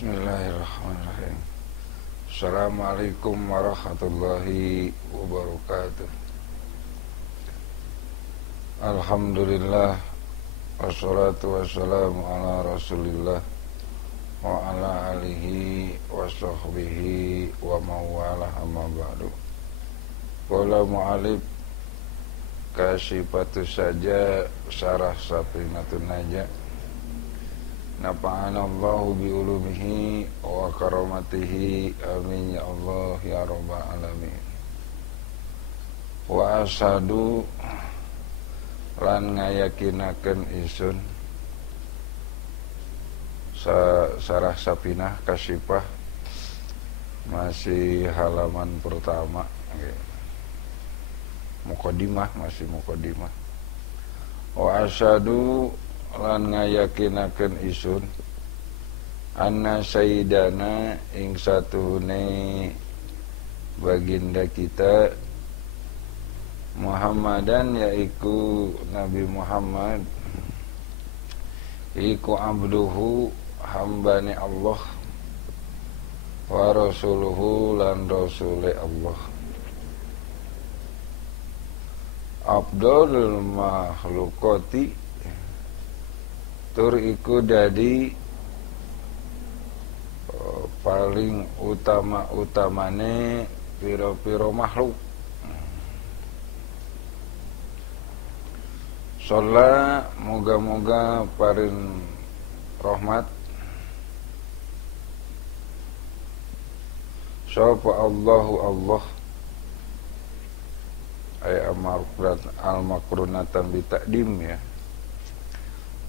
Bismillahirrahmanirrahim. Assalamualaikum warahmatullahi wabarakatuh. Alhamdulillah, wassalatu wassalamu ala rasulillah wa ala alihi wa sahbihi wa mawalah amma ba'du. Qala mu'alib Kasyifatus saja Syarah Safinatun Najah. Nafa'ana Allahu bi'ulumihi wa karamatihi, amin ya Allah ya rabbal alamin. Wa asadu lan ngayakinaken isun Syarah Safinah Kasyifah masih halaman pertama, Muqaddimah, masih Muqaddimah. Wa asadu lan ngayakinaken isun anna sayyidana ing satuhune baginda kita Muhammadan, yaiku Nabi Muhammad, iku abduhu hambane Allah, wa rasuluhu lan rasule Allah. Abdul makhlukati tur iku dadi paling utama-utamane piro-piro makhluk. Sholat moga-moga paring rahmat sapa Allahu Allah ay al-makrunatan bi takdim ya.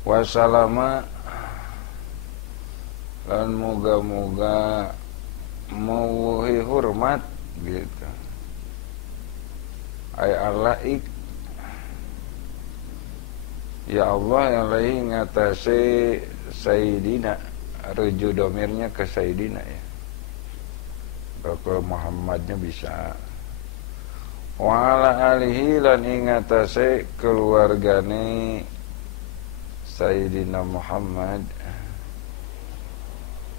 Wassalama lan moga-moga mauhi hormat gitu. Ay alaik ya Allah yang lain ngatasi Sayyidina, rujuk domirnya ke Sayyidina ya. Ke Muhammadnya bisa. Wa ala alihi lan ingatase keluargane Sayyidina Muhammad,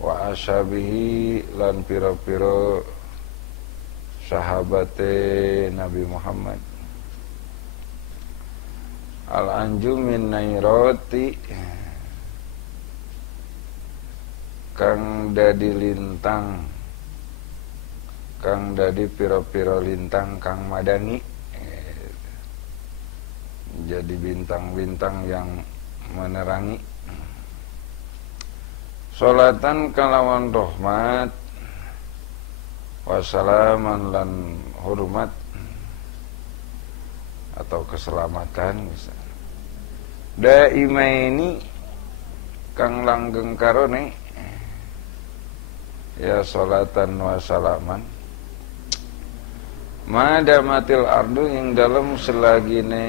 wa ashabihi lan pira-pira sahabate Nabi Muhammad. Al-anjum min nairati kang dadi lintang, kang dadi pira-pira lintang kang madani, jadi bintang-bintang yang menerangi. Salatan kalawan rahmat, wassalaman lan hormat atau keselamatan misalnya. Daimaini kang langgeng karone ya salatan wassalaman madamatil ardu ing dalam selagine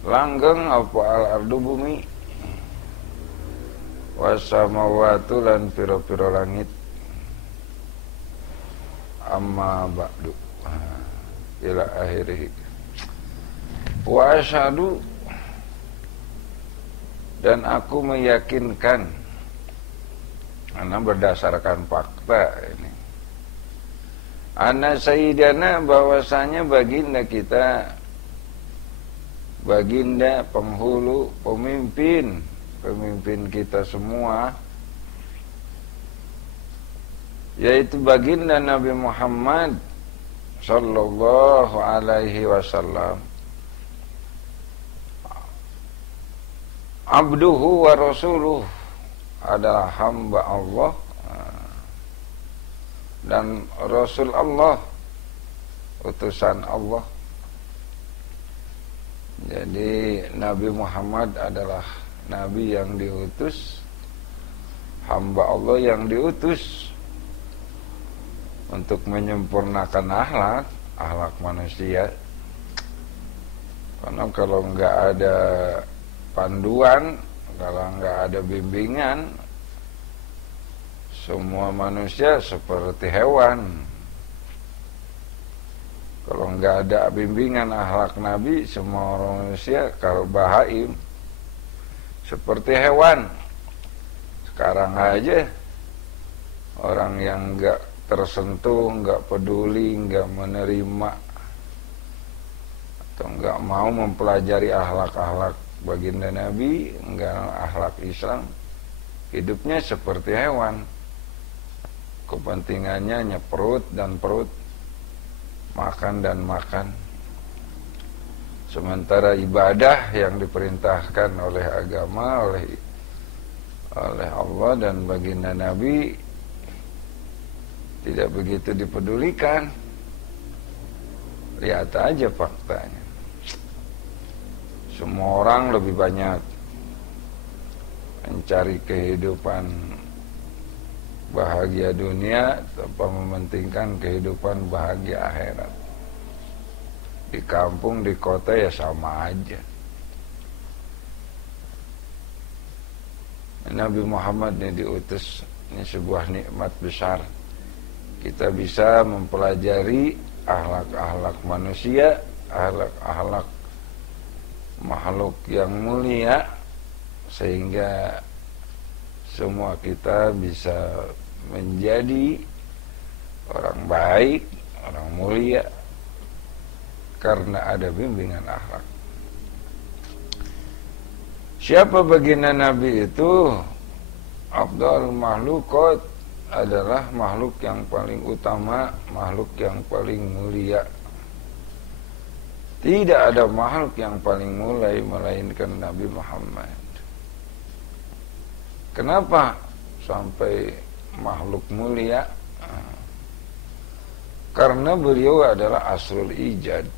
langgeng apa al ardu bumi, wasamawatu lan pira-pira langit, amma ba'du ila akhirih. Wa asyhadu dan aku meyakinkan, karena berdasarkan fakta ini, anna sayyidana bahwasanya baginda kita, baginda penghulu, pemimpin kita semua, yaitu baginda Nabi Muhammad sallallahu alaihi wasallam, abduhu wa rasuluh, adalah hamba Allah dan Rasul Allah, utusan Allah. Jadi Nabi Muhammad adalah Nabi yang diutus, hamba Allah yang diutus untuk menyempurnakan akhlak manusia. Karena kalau enggak ada panduan, kalau enggak ada bimbingan, semua manusia seperti hewan. Kalau enggak ada bimbingan akhlak Nabi, semua manusia kalau bahaim seperti hewan. Sekarang aja orang yang nggak tersentuh, nggak peduli, nggak menerima atau nggak mau mempelajari akhlak-akhlak baginda Nabi, nggak akhlak Islam, hidupnya seperti hewan. Kepentingannya hanya perut dan perut, makan dan makan. Sementara ibadah yang diperintahkan oleh agama, oleh Allah dan baginda Nabi tidak begitu dipedulikan. Lihat aja faktanya. Semua orang lebih banyak mencari kehidupan bahagia dunia tanpa mementingkan kehidupan bahagia akhirat. Di kampung, di kota ya sama aja. Nabi Muhammad ini diutus, ini sebuah nikmat besar. Kita bisa mempelajari akhlak-akhlak manusia, akhlak-akhlak makhluk yang mulia, sehingga semua kita bisa menjadi orang baik, orang mulia, karena ada bimbingan akhlak. Siapa baginda Nabi itu? Afdal makhlukot, adalah makhluk yang paling utama, makhluk yang paling mulia. Tidak ada makhluk yang paling mulia melainkan Nabi Muhammad. Kenapa sampai makhluk mulia? Karena beliau adalah asrul ijad.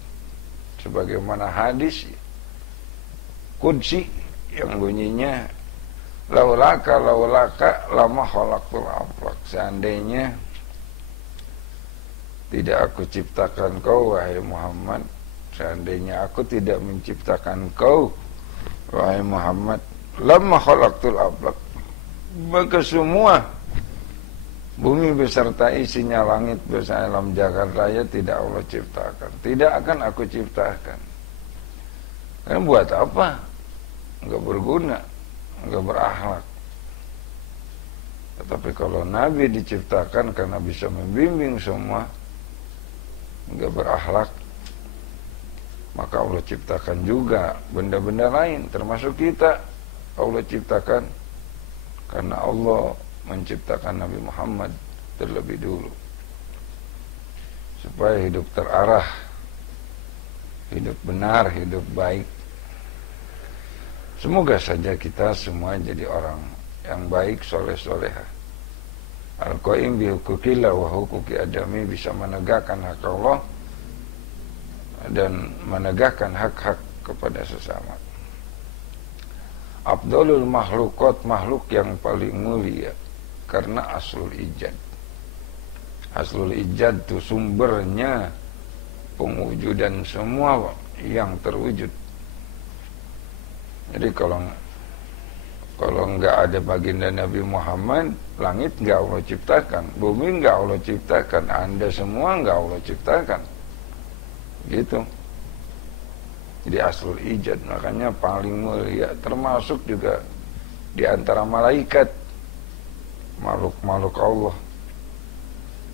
Sebagaimana hadis qudsi yang bunyinya laulaka lama khalaqtul aflaq. Seandainya tidak aku ciptakan kau wahai Muhammad, seandainya aku tidak menciptakan kau wahai Muhammad, lama khalaqtul aflaq, maka semua bumi beserta isinya, langit beserta alam jagat raya tidak Allah ciptakan, tidak akan aku ciptakan. Karena buat apa? Enggak berguna, enggak berakhlak. Tetapi kalau Nabi diciptakan karena bisa membimbing semua, enggak berakhlak, maka Allah ciptakan juga benda-benda lain, termasuk kita. Allah ciptakan karena Allah menciptakan Nabi Muhammad terlebih dulu, supaya hidup terarah, hidup benar, hidup baik. Semoga saja kita semua jadi orang yang baik, soleh-solehah. Al-Qaim bihukukillah wa hukuki adami, bisa menegakkan hak Allah dan menegakkan hak-hak kepada sesama. Abdulul makhlukot, makhluk yang paling mulia, karena aslul ijad. Aslul ijad itu sumbernya pengwujudan semua yang terwujud. Jadi kalau nggak ada baginda Nabi Muhammad, langit nggak Allah ciptakan, bumi nggak Allah ciptakan, Anda semua nggak Allah ciptakan. Gitu. Jadi aslul ijad, makanya paling mulia, termasuk juga di antara malaikat, makhluk-makhluk Allah.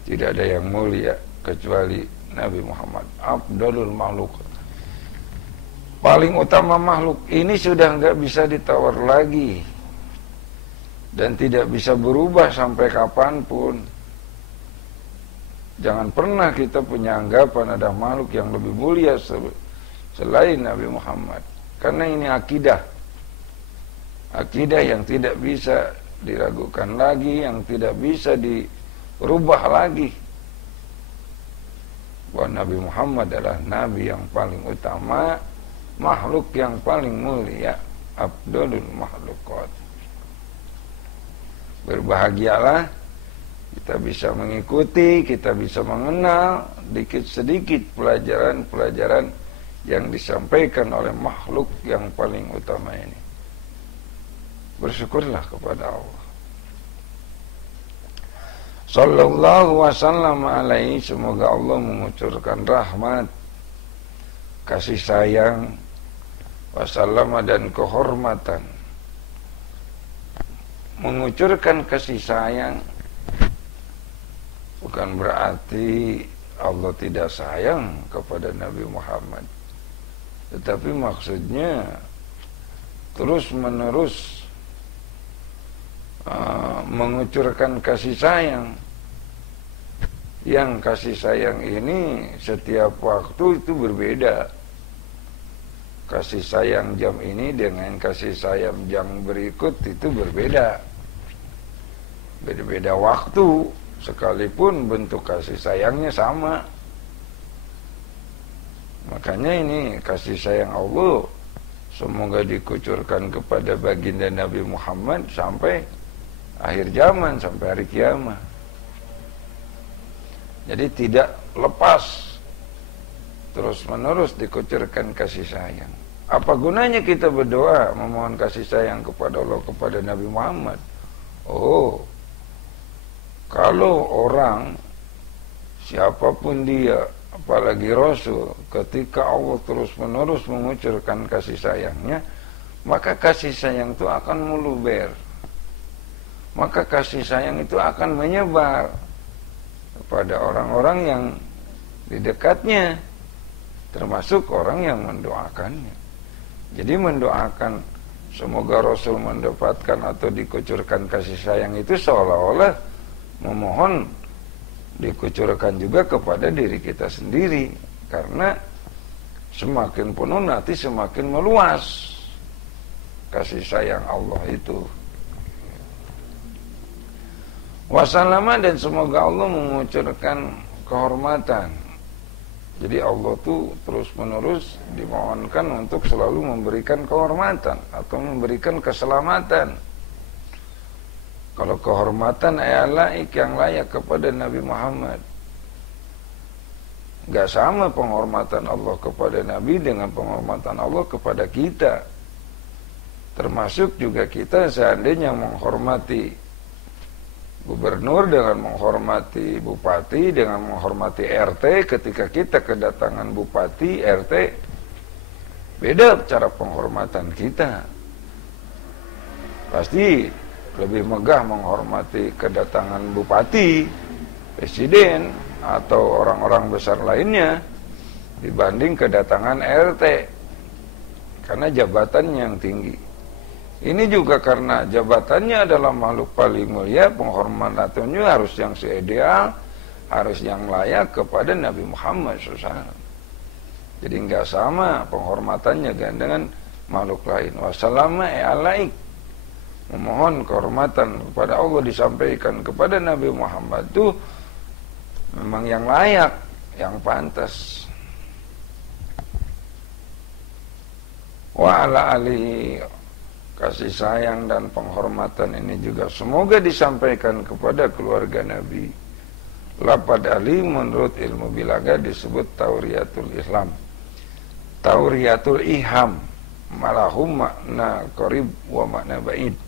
Tidak ada yang mulia kecuali Nabi Muhammad, Abdulul makhluk, paling utama makhluk. Ini sudah nggak bisa ditawar lagi dan tidak bisa berubah sampai kapanpun. Jangan pernah kita punya anggapan ada makhluk yang lebih mulia selain Nabi Muhammad. Karena ini akidah, akidah yang tidak bisa diragukan lagi, yang tidak bisa dirubah lagi, bahwa Nabi Muhammad adalah Nabi yang paling utama, makhluk yang paling mulia, Abdulul makhlukot. Berbahagialah kita bisa mengikuti, kita bisa mengenal dikit sedikit pelajaran-pelajaran yang disampaikan oleh makhluk yang paling utama ini. Bersyukurlah kepada Allah. Sallallahu wasallam alaihi, semoga Allah mengucurkan rahmat, kasih sayang, wasallam dan kehormatan mengucurkan kasih sayang bukan berarti Allah tidak sayang kepada Nabi Muhammad, tetapi maksudnya terus-menerus mengucurkan kasih sayang, yang kasih sayang ini setiap waktu itu berbeda. Kasih sayang jam ini dengan kasih sayang jam berikut itu berbeda. Beda-beda waktu, sekalipun bentuk kasih sayangnya sama. Makanya ini kasih sayang Allah semoga dikucurkan kepada baginda Nabi Muhammad sampai akhir zaman, sampai hari kiamat. Jadi tidak lepas, terus-menerus dikucurkan kasih sayang. Apa gunanya kita berdoa memohon kasih sayang kepada Allah, kepada Nabi Muhammad? Oh, kalau orang siapapun dia, apalagi Rasul, ketika Allah terus-menerus mengucurkan kasih sayangnya, maka kasih sayang itu akan meluber. Maka kasih sayang itu akan menyebar kepada orang-orang yang di dekatnya, termasuk orang yang mendoakannya. Jadi mendoakan semoga Rasul mendapatkan atau dikucurkan kasih sayang itu seolah-olah memohon dikucurkan juga kepada diri kita sendiri, karena semakin penuh nanti semakin meluas kasih sayang Allah itu. Wassalama, dan semoga Allah mengucurkan kehormatan. Jadi Allah tuh terus-menerus dimohonkan untuk selalu memberikan kehormatan atau memberikan keselamatan. Kalau kehormatan laik yang layak kepada Nabi Muhammad. Gak sama penghormatan Allah kepada Nabi dengan penghormatan Allah kepada kita. Termasuk juga kita seandainya menghormati gubernur dengan menghormati bupati, dengan menghormati RT, ketika kita kedatangan bupati, RT, beda cara penghormatan kita. Pasti lebih megah menghormati kedatangan bupati, presiden, atau orang-orang besar lainnya dibanding kedatangan RT, karena jabatannya yang tinggi. Ini juga karena jabatannya adalah makhluk paling mulia, penghormatannya harus yang seideal, harus yang layak kepada Nabi Muhammad SAW. Jadi enggak sama penghormatannya dengan makhluk lain. Wassalamu alaik, memohon kehormatan kepada Allah disampaikan kepada Nabi Muhammad itu memang yang layak, yang pantas. Wa ala alihi, kasih sayang dan penghormatan ini juga semoga disampaikan kepada keluarga Nabi. Lapad Ali menurut ilmu bilaga disebut Tauriyatul Islam, Tauriyatul Iham, malahum makna qarib wa makna ba'id.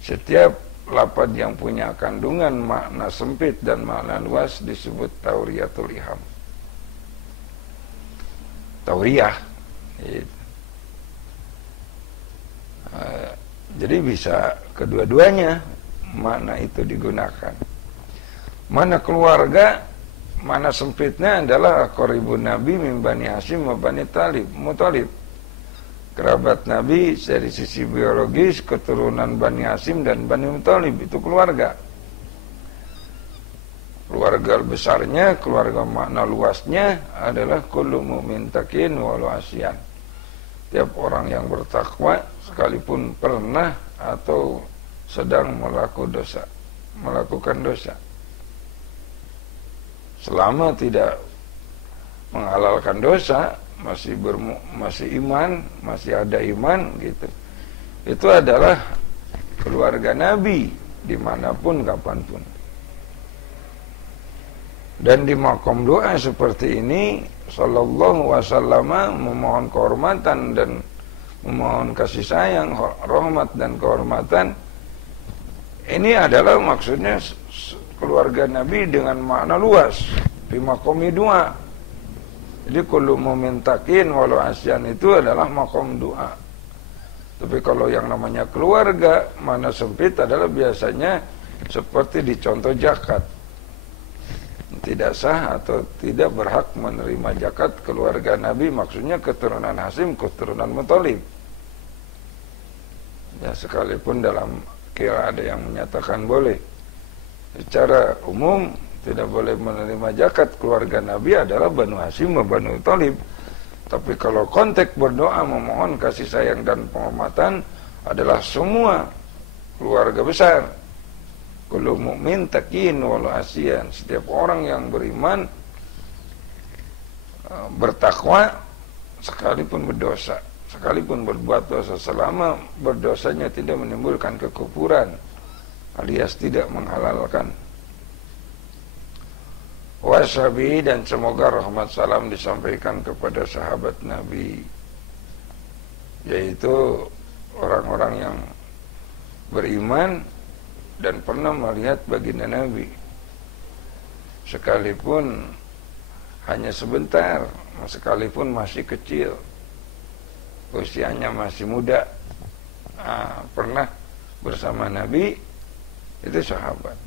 Setiap lapad yang punya kandungan makna sempit dan makna luas disebut Tauriyatul Iham. Tauriyah gitu. Jadi bisa kedua-duanya makna itu digunakan. Mana keluarga, mana sempitnya adalah qaribun Nabi min Bani Hashim wa Bani Muthalib. Kerabat Nabi dari sisi biologis, keturunan Bani Hashim dan Bani Muthalib, itu keluarga. Keluarga besarnya, keluarga makna luasnya adalah kullu mu'min taqin walau asyan. Tiap orang yang bertakwa sekalipun pernah atau sedang melakukan dosa, selama tidak menghalalkan dosa, masih iman, masih ada iman gitu, itu adalah keluarga Nabi dimanapun kapanpun. Dan di makom doa seperti ini sallallahu wasallam memohon kehormatan dan memohon kasih sayang, rahmat dan kehormatan. Ini adalah maksudnya keluarga Nabi dengan makna luas di makom doa. Jadi kullu mu'min taqin walau asyan itu adalah makom doa. Tapi kalau yang namanya keluarga, mana sempit adalah biasanya seperti dicontoh zakat. Tidak sah atau tidak berhak menerima zakat keluarga Nabi, maksudnya keturunan Hasyim, keturunan Muthalib. Ya, sekalipun dalam kira ada yang menyatakan boleh. Secara umum tidak boleh menerima zakat keluarga Nabi adalah Banu Hasyim dan Banu Muthalib. Tapi kalau konteks berdoa memohon kasih sayang dan penghormatan adalah semua keluarga besar. Kullu mu'min taqin wal asiyan. Setiap orang yang beriman bertakwa sekalipun berdosa, sekalipun berbuat dosa, selama berdosanya tidak menimbulkan kekufuran alias tidak menghalalkan. Washabi, dan semoga rahmat salam disampaikan kepada sahabat Nabi, yaitu orang-orang yang beriman dan pernah melihat baginda Nabi, sekalipun hanya sebentar, sekalipun masih kecil, usianya masih muda, pernah bersama Nabi, itu sahabat.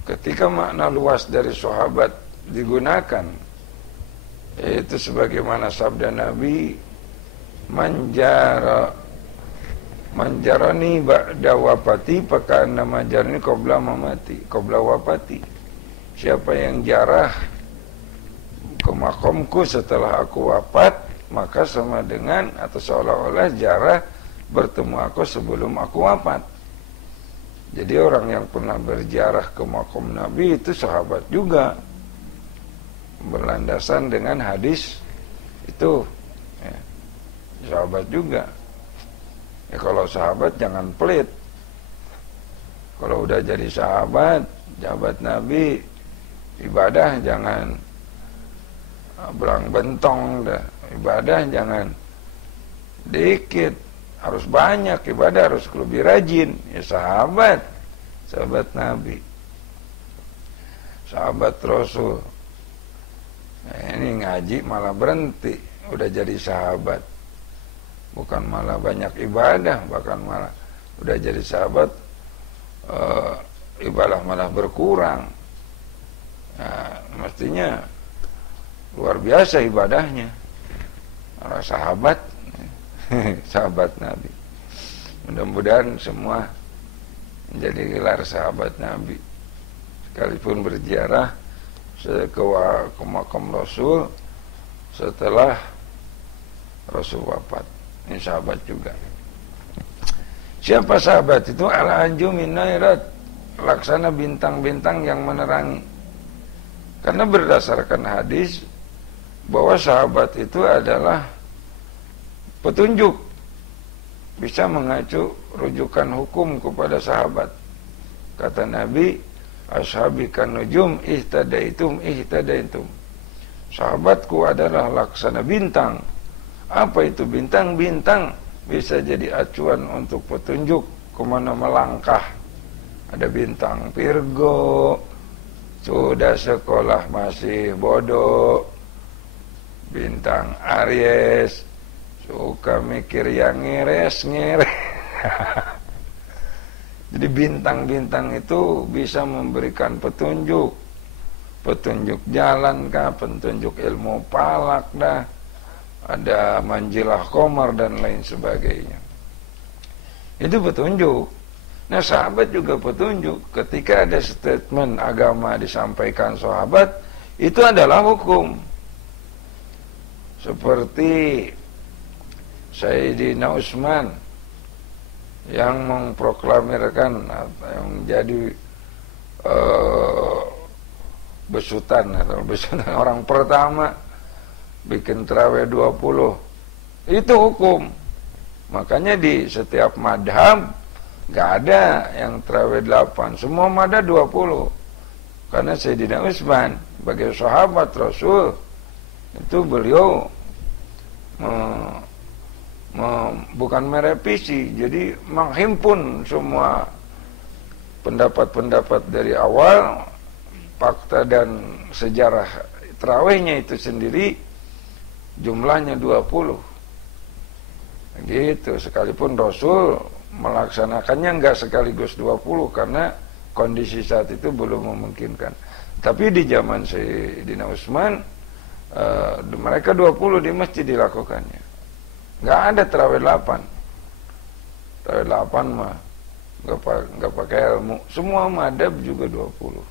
Ketika makna luas dari sahabat digunakan, yaitu sebagaimana sabda Nabi, manjarani ba'da wafati faka'anna manjarani qabla mamati, qabla wafati. Siapa yang jarah ke makomku setelah aku wafat, maka sama dengan atau seolah-olah jarah bertemu aku sebelum aku wafat. Jadi orang yang pernah berziarah ke makam Nabi itu sahabat juga, berlandasan dengan hadis itu, ya, sahabat juga. Ya, kalau sahabat jangan pelit. Kalau udah jadi sahabat Nabi, ibadah jangan belang bentong dah. Ibadah jangan dikit, harus banyak. Ibadah harus lebih rajin. Ya, sahabat Nabi, sahabat Rasul. Nah, ini ngaji malah berhenti, udah jadi sahabat. Bukan malah banyak ibadah, bahkan malah udah jadi sahabat, ibadah malah berkurang. Nah, mestinya luar biasa ibadahnya para sahabat, sahabat Nabi. Mudah-mudahan semua menjadi gelar sahabat Nabi, sekalipun berziarah ke makam Rasul setelah Rasul wafat. Ini sahabat juga. Siapa sahabat itu? Al-anju min nairat, laksana bintang-bintang yang menerangi. Karena berdasarkan hadis bahwa sahabat itu adalah petunjuk, bisa mengacu rujukan hukum kepada sahabat. Kata Nabi, ashabi kan nujum ihtadaitum. Sahabatku adalah laksana bintang. Apa itu bintang? Bintang bisa jadi acuan untuk petunjuk kemana melangkah. Ada bintang Virgo, sudah sekolah masih bodoh. Bintang Aries, suka mikir yang ngeres. Jadi bintang-bintang itu bisa memberikan petunjuk jalan kah, petunjuk ilmu falak dah, ada manjilah qamar dan lain sebagainya. Itu petunjuk. Nah, sahabat juga petunjuk. Ketika ada statement agama disampaikan sahabat, itu adalah hukum. Seperti Sayyidina Utsman yang memproklamirkan, yang menjadi besutan orang pertama bikin tarawih 20. Itu hukum. Makanya di setiap madhab gak ada yang tarawih 8, semua madhab 20. Karena Sayyidina Utsman sebagai sahabat Rasul itu beliau bukan merevisi, jadi menghimpun semua pendapat-pendapat dari awal, fakta dan sejarah tarawihnya itu sendiri jumlahnya 20. Gitu, sekalipun Rasul melaksanakannya enggak sekaligus 20 karena kondisi saat itu belum memungkinkan. Tapi di zaman Sayyidina Utsman mereka 20 di masjid dilakukannya. Enggak ada tarawih 8. Tarawih 8 mah enggak pakai ilmu. Semua madhab juga 20.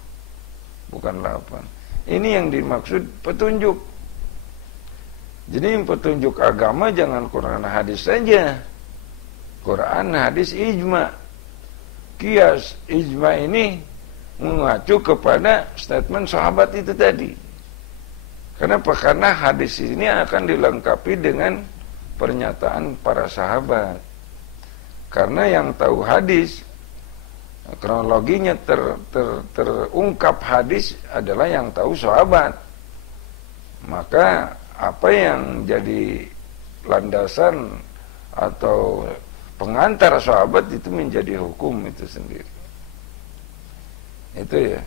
Bukan 8. Ini yang dimaksud petunjuk. Jadi petunjuk agama jangan Quran hadis saja. Quran hadis ijma. Qiyas ijma ini mengacu kepada statement sahabat itu tadi. Kenapa? Karena hadis ini akan dilengkapi dengan pernyataan para sahabat. Karena yang tahu hadis, kronologinya terungkap hadis adalah yang tahu sahabat. Maka apa yang jadi landasan atau pengantar sahabat itu menjadi hukum itu sendiri. Itu ya.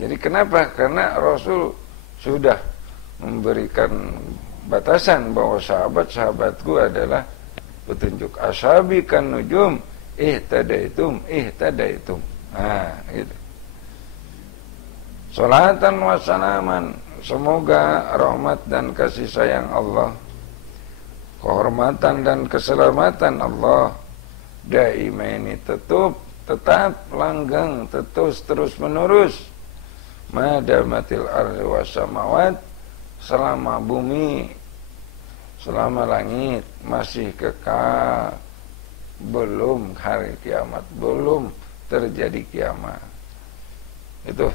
Jadi kenapa? Karena Rasul sudah memberikan batasan bahwa sahabat-sahabatku adalah petunjuk. Ashabi kan nujum ihtadaitum. Nah, gitu. Salatan wa salaman, semoga rahmat dan kasih sayang Allah, kehormatan dan keselamatan Allah daimaini tetap langgeng, terus menerus, madamatil ardi wasamawat, selama bumi, selama langit masih kekal, belum hari kiamat, belum terjadi kiamat. Itu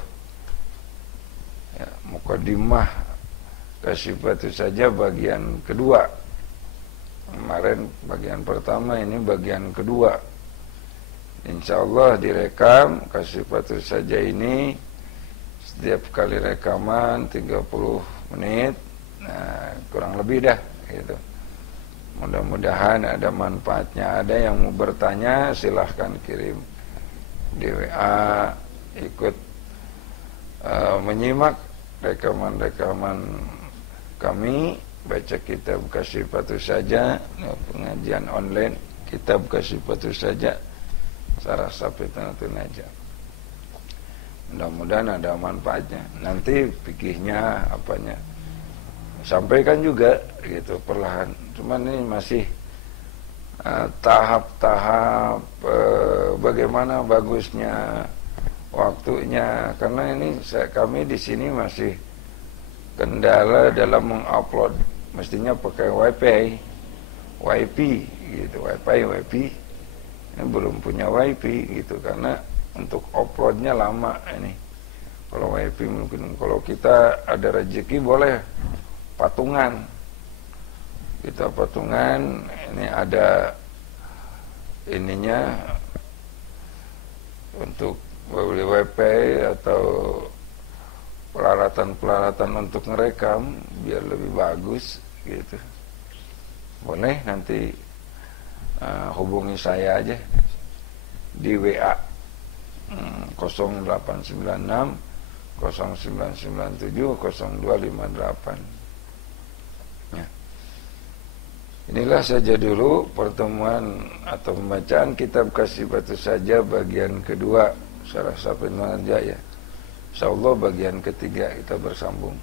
ya, mukadimah kasifat itu saja bagian kedua. Kemarin bagian pertama, ini bagian kedua. Insyaallah direkam kasifat itu saja ini setiap kali rekaman 30 menit. Nah, kurang lebih dah gitu. Mudah-mudahan ada manfaatnya. Ada yang mau bertanya silahkan kirim di WA, ikut menyimak rekaman-rekaman kami, baca kitab Kasifatu saja, pengajian online kitab Kasifatu saja, Sarah Sapitanatun aja. Mudah-mudahan ada manfaatnya. Nanti fikihnya apanya sampaikan juga gitu perlahan. Cuman ini masih tahap-tahap bagaimana bagusnya waktunya, karena ini kami di sini masih kendala dalam mengupload. Mestinya pakai wifi gitu, wifi ini belum punya wifi gitu, karena untuk uploadnya lama ini. Kalau wifi mungkin, kalau kita ada rezeki boleh patungan, kita patungan. Ini ada ininya untuk beli wifi atau peralatan untuk ngerekam biar lebih bagus gitu. Boleh nanti hubungi saya aja di WA 0896 0997 0258. Ya. Inilah saja dulu pertemuan atau pembacaan kitab Kasifatu saja bagian kedua Syarah Safinul Jaya. Insyaallah bagian ketiga kita bersambung.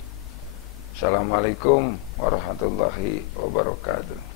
Assalamualaikum warahmatullahi wabarakatuh.